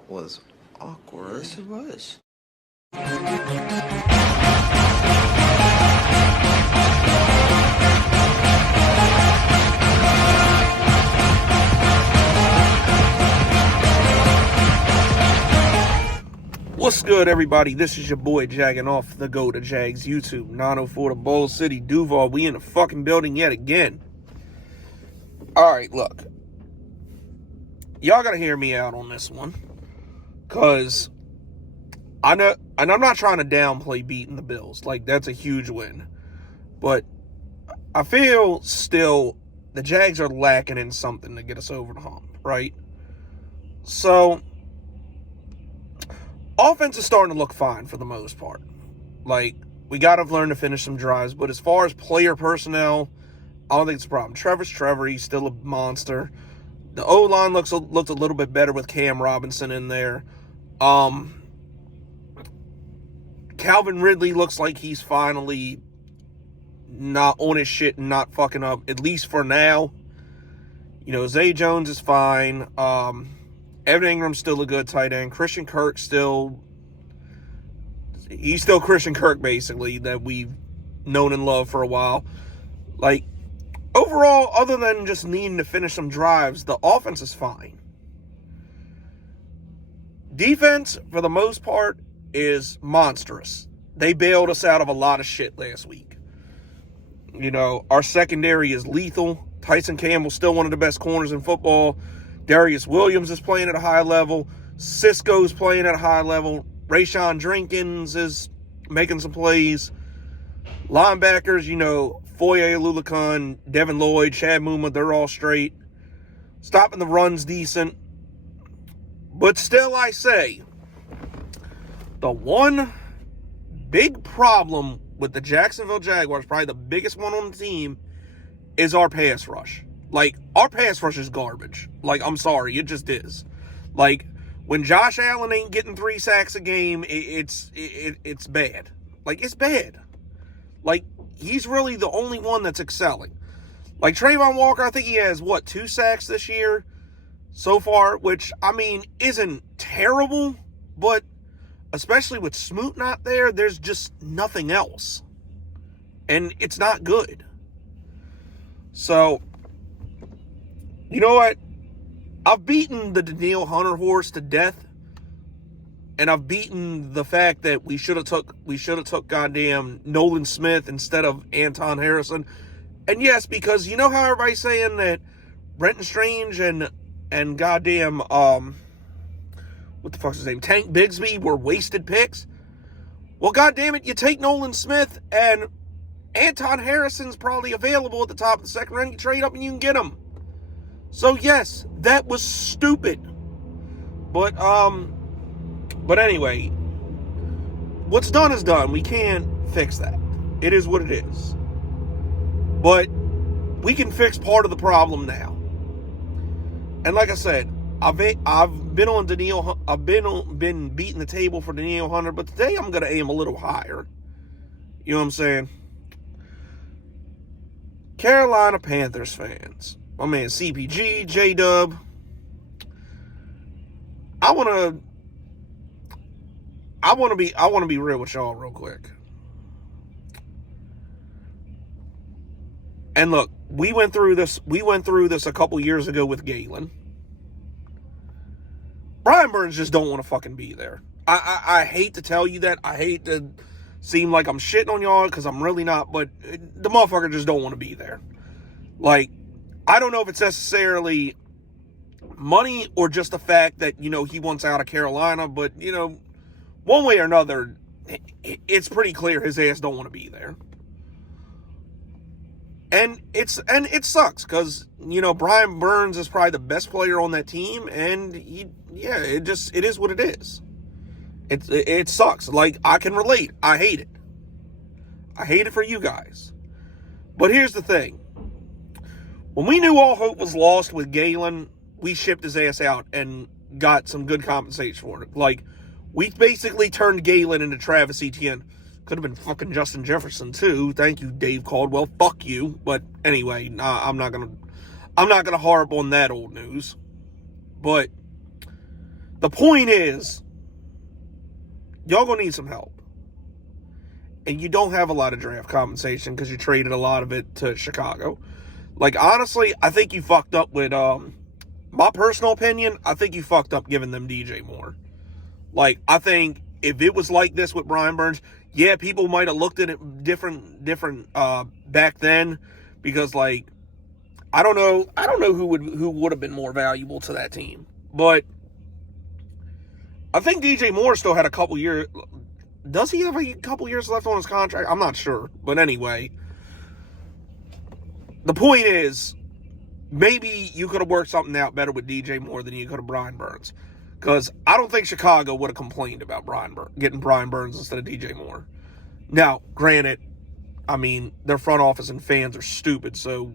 That was awkward. Yes, it was. What's good, everybody? This is your boy Jagging off the Go to Jags YouTube. 904 to Bowl City, Duval. We in the fucking building yet again. Alright, look. Y'all gotta hear me out on this one. Because I know, and I'm not trying to downplay beating the Bills. Like, that's a huge win. But I feel still the Jags are lacking in something to get us over the hump, right? So offense is starting to look fine for the most part. Like, we got to learn to finish some drives. But as far as player personnel, I don't think it's a problem. Trevor's Trevor. He's still a monster. The O-line looked a little bit better with Cam Robinson in there. Calvin Ridley looks like he's finally not on his shit and not fucking up, at least for now. You know, Zay Jones is fine. Evan Ingram's still a good tight end. Christian Kirk he's still Christian Kirk, basically, that we've known and loved for a while. Like, overall, other than just needing to finish some drives, the offense is fine. Defense, for the most part, is monstrous. They bailed us out of a lot of shit last week. You know, our secondary is lethal. Tyson Campbell's still one of the best corners in football. Darius Williams is playing at a high level. Cisco's playing at a high level. Rayshon Jenkins is making some plays. Linebackers, you know, Foye Oluokun, Devin Lloyd, Chad Muma, they're all straight. Stopping the run's decent. But still, I say, the one big problem with the Jacksonville Jaguars, probably the biggest one on the team, is our pass rush. Like, our pass rush is garbage. Like, I'm sorry, it just is. Like, when Josh Allen ain't getting 3 sacks a game, it's bad. Like, it's bad. Like, he's really the only one that's excelling. Like, Trayvon Walker, I think he has, 2 sacks this year so far, which, I mean, isn't terrible, but especially with Smoot not there, there's just nothing else. And it's not good. So, you know what? I've beaten the Danielle Hunter horse to death. And I've beaten the fact that we should have took goddamn Nolan Smith instead of Anton Harrison. And yes, because you know how everybody's saying that Brenton Strange and goddamn what the fuck's his name? Tank Bigsby were wasted picks. Well, goddamn it, you take Nolan Smith and Anton Harrison's probably available at the top of the second round. You trade up and you can get him. So yes, that was stupid. But anyway, what's done is done. We can't fix that. It is what it is. But we can fix part of the problem now. And like I said, I've been on Danielle. I've been beating the table for Danielle Hunter, but today I'm gonna aim a little higher. You know what I'm saying? Carolina Panthers fans, my man CPG, J-Dub. I wanna be real with y'all real quick. And look, we went through this a couple years ago with Galen. Brian Burns just don't want to fucking be there. I hate to tell you that. I hate to seem like I'm shitting on y'all, because I'm really not, but the motherfucker just don't want to be there. Like, I don't know if it's necessarily money or just the fact that, you know, he wants out of Carolina, but, you know, one way or another, it's pretty clear his ass don't want to be there. And it sucks, because, you know, Brian Burns is probably the best player on that team, and it is what it is. It sucks. Like, I can relate. I hate it. I hate it for you guys. But here's the thing. When we knew all hope was lost with Galen, we shipped his ass out and got some good compensation for it. Like, we basically turned Galen into Travis Etienne. Could have been fucking Justin Jefferson too. Thank you, Dave Caldwell. Fuck you. But anyway, I'm not gonna harp on that old news. But The point is, y'all gonna need some help. And you don't have a lot of draft compensation because you traded a lot of it to Chicago. Like, honestly, I think you fucked up with, my personal opinion, I think you fucked up giving them DJ Moore. Like, I think if it was like this with Brian Burns, yeah, people might have looked at it different back then, because, like, I don't know who would have been more valuable to that team. But I think DJ Moore still had a couple years. Does he have a couple years left on his contract? I'm not sure. But anyway, the point is, maybe you could have worked something out better with DJ Moore than you could have Brian Burns. Because I don't think Chicago would have complained about getting Brian Burns instead of DJ Moore. Now, granted, I mean, their front office and fans are stupid, so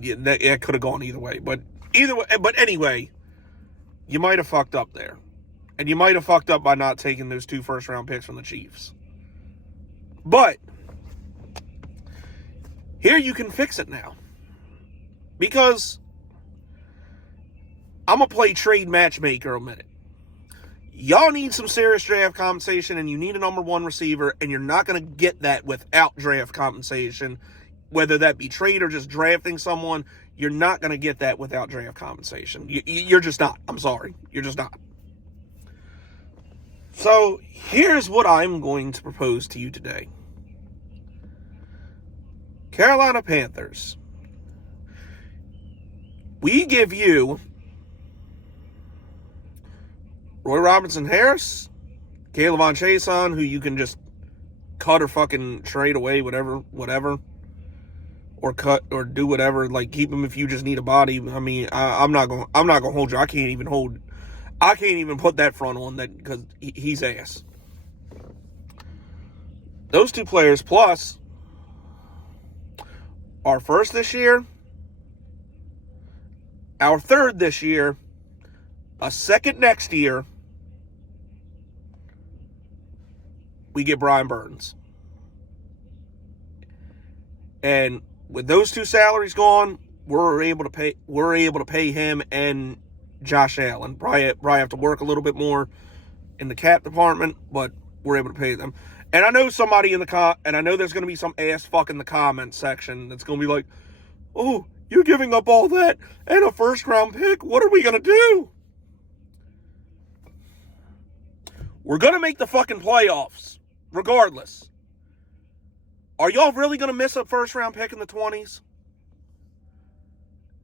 yeah, it could have gone either way. But anyway, you might have fucked up there. And you might have fucked up by not taking those 2 first-round picks from the Chiefs. But here you can fix it now. Because I'm going to play trade matchmaker a minute. Y'all need some serious draft compensation, and you need a number 1 receiver, and you're not going to get that without draft compensation. Whether that be trade or just drafting someone, you're not going to get that without draft compensation. You're just not. I'm sorry. You're just not. So, here's what I'm going to propose to you today. Carolina Panthers. We give you Roy Robertson Harris, Caleb Chason, who you can just cut or fucking trade away, whatever, or cut or do whatever. Like, keep him if you just need a body. I mean, I'm not gonna hold you. I can't even put that front on that because he's ass. Those 2 players plus our first this year, our third this year, a second next year, we get Brian Burns. And with those 2 salaries gone, we're able to pay him and Josh Allen. Probably have to work a little bit more in the cap department, but we're able to pay them. And I know somebody and I know there's going to be some ass fuck in the comment section that's going to be like, "Oh, you're giving up all that and a first-round pick. What are we going to do?" We're going to make the fucking playoffs, regardless. Are y'all really going to miss a first-round pick in the 20s?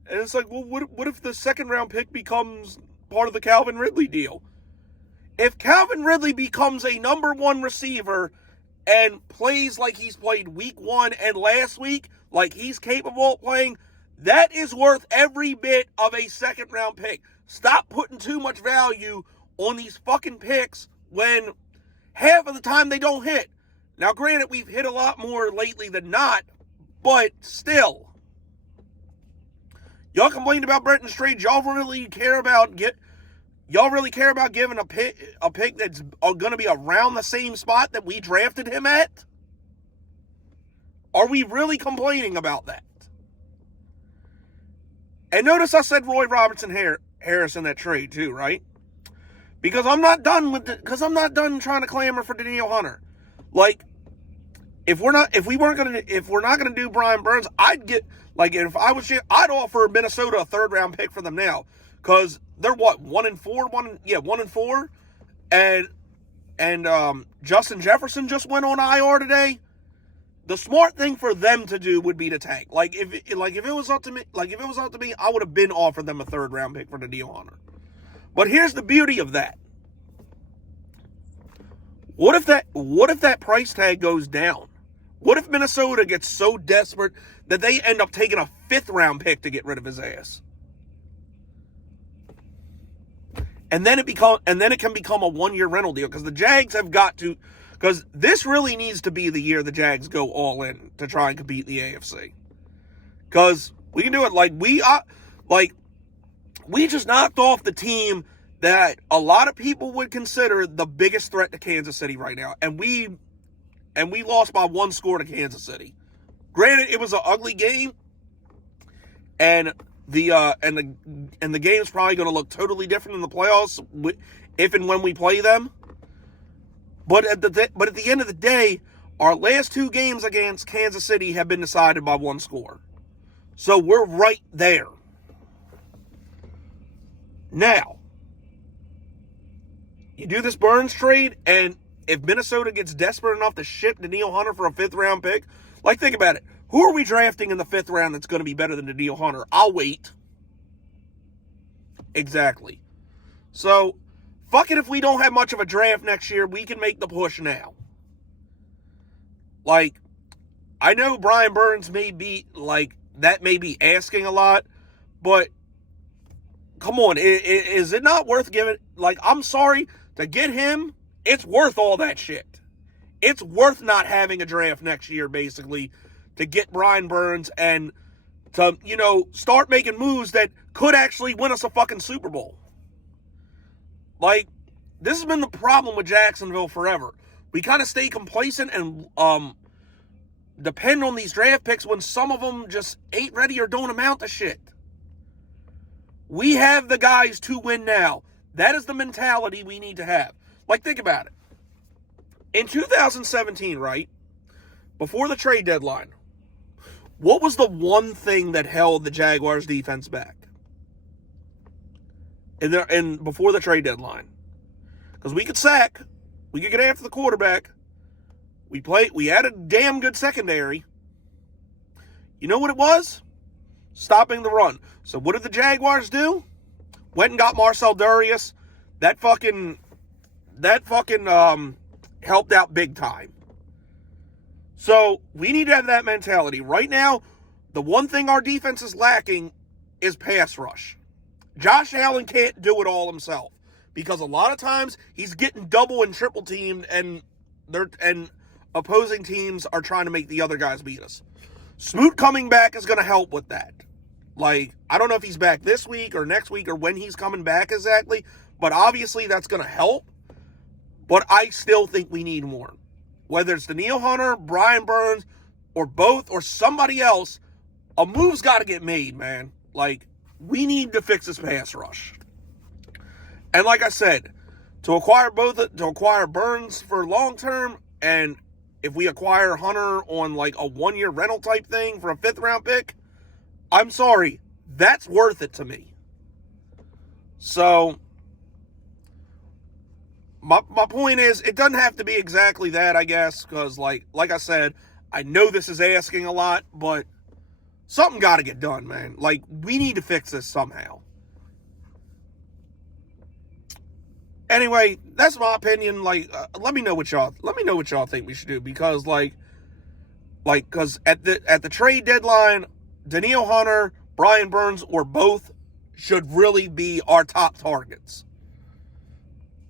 And it's like, well, what if the second-round pick becomes part of the Calvin Ridley deal? If Calvin Ridley becomes a number 1 receiver and plays like he's played week 1 and last week, like he's capable of playing, that is worth every bit of a second-round pick. Stop putting too much value on these fucking picks when half of the time they don't hit. Now, granted, we've hit a lot more lately than not, but still. Y'all complained about Brenton's trade. Y'all really care about giving a pick that's going to be around the same spot that we drafted him at? Are we really complaining about that? And notice I said Roy Robertson Harris in that trade too, right? Because I'm not done trying to clamor for Danielle Hunter. Like, if we're not gonna do Brian Burns, if I was you, I'd offer Minnesota a 3rd-round pick for them now, because they're what, 1-4, and Justin Jefferson just went on IR today. The smart thing for them to do would be to tank. If it was up to me, I would have been offered them a 3rd-round pick for Danielle Hunter. But here's the beauty of that. What if that price tag goes down? What if Minnesota gets so desperate that they end up taking a 5th-round pick to get rid of his ass? And then it can become a 1-year rental deal, because the Jags have got to, because this really needs to be the year the Jags go all in to try and compete in the AFC. Because we can do it we just knocked off the team that a lot of people would consider the biggest threat to Kansas City right now. And we lost by 1 score to Kansas City. Granted, it was an ugly game, and the game's probably going to look totally different in the playoffs if and when we play them. But at the end of the day, our last 2 games against Kansas City have been decided by 1 score. So we're right there. Now, you do this Burns trade, and if Minnesota gets desperate enough to ship Danielle Hunter for a 5th-round pick, like, think about it. Who are we drafting in the 5th round that's going to be better than Danielle Hunter? I'll wait. Exactly. So, fuck it if we don't have much of a draft next year. We can make the push now. Like, I know Brian Burns may be, like, that may be asking a lot, but come on, is it not worth giving? Like, I'm sorry, to get him, it's worth all that shit. It's worth not having a draft next year, basically, to get Brian Burns and to, you know, start making moves that could actually win us a fucking Super Bowl. Like, this has been the problem with Jacksonville forever. We kind of stay complacent and depend on these draft picks when some of them just ain't ready or don't amount to shit. We have the guys to win now. That is the mentality we need to have. Like, think about it. In 2017, right, before the trade deadline, what was the one thing that held the Jaguars defense back? And before the trade deadline. Because we could sack. We could get after the quarterback. We had a damn good secondary. You know what it was? Stopping the run. So what did the Jaguars do? Went and got Marcel Darius. That fucking helped out big time. So we need to have that mentality. Right now, the one thing our defense is lacking is pass rush. Josh Allen can't do it all himself because a lot of times he's getting double and triple teamed and opposing teams are trying to make the other guys beat us. Smoot coming back is going to help with that. Like, I don't know if he's back this week or next week or when he's coming back exactly, but obviously that's going to help. But I still think we need more. Whether it's Danielle Hunter, Brian Burns, or both, or somebody else, a move's got to get made, man. Like, we need to fix this pass rush. And like I said, to acquire Burns for long term, and if we acquire Hunter on like a 1-year rental type thing for a 5th-round pick, I'm sorry, that's worth it to me. So, my point is, it doesn't have to be exactly that, I guess, because like I said, I know this is asking a lot, but something got to get done, man. Like, we need to fix this somehow. Anyway, that's my opinion. Like, let me know what y'all think we should do, because because at the trade deadline, Danielle Hunter, Brian Burns, or both should really be our top targets.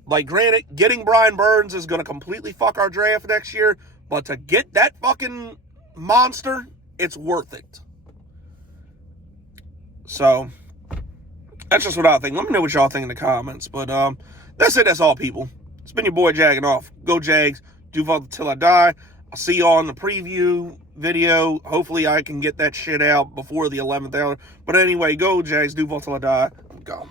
Like, granted, getting Brian Burns is going to completely fuck our draft next year, but to get that fucking monster, it's worth it. So, that's just what I think. Let me know what y'all think in the comments. But, that's it. That's all, people. It's been your boy Jagging Off. Go Jags. Do vote till I die. I'll see y'all in the preview video. Hopefully I can get that shit out before the 11th hour. But anyway, go Jags. Do vote till I die. Go.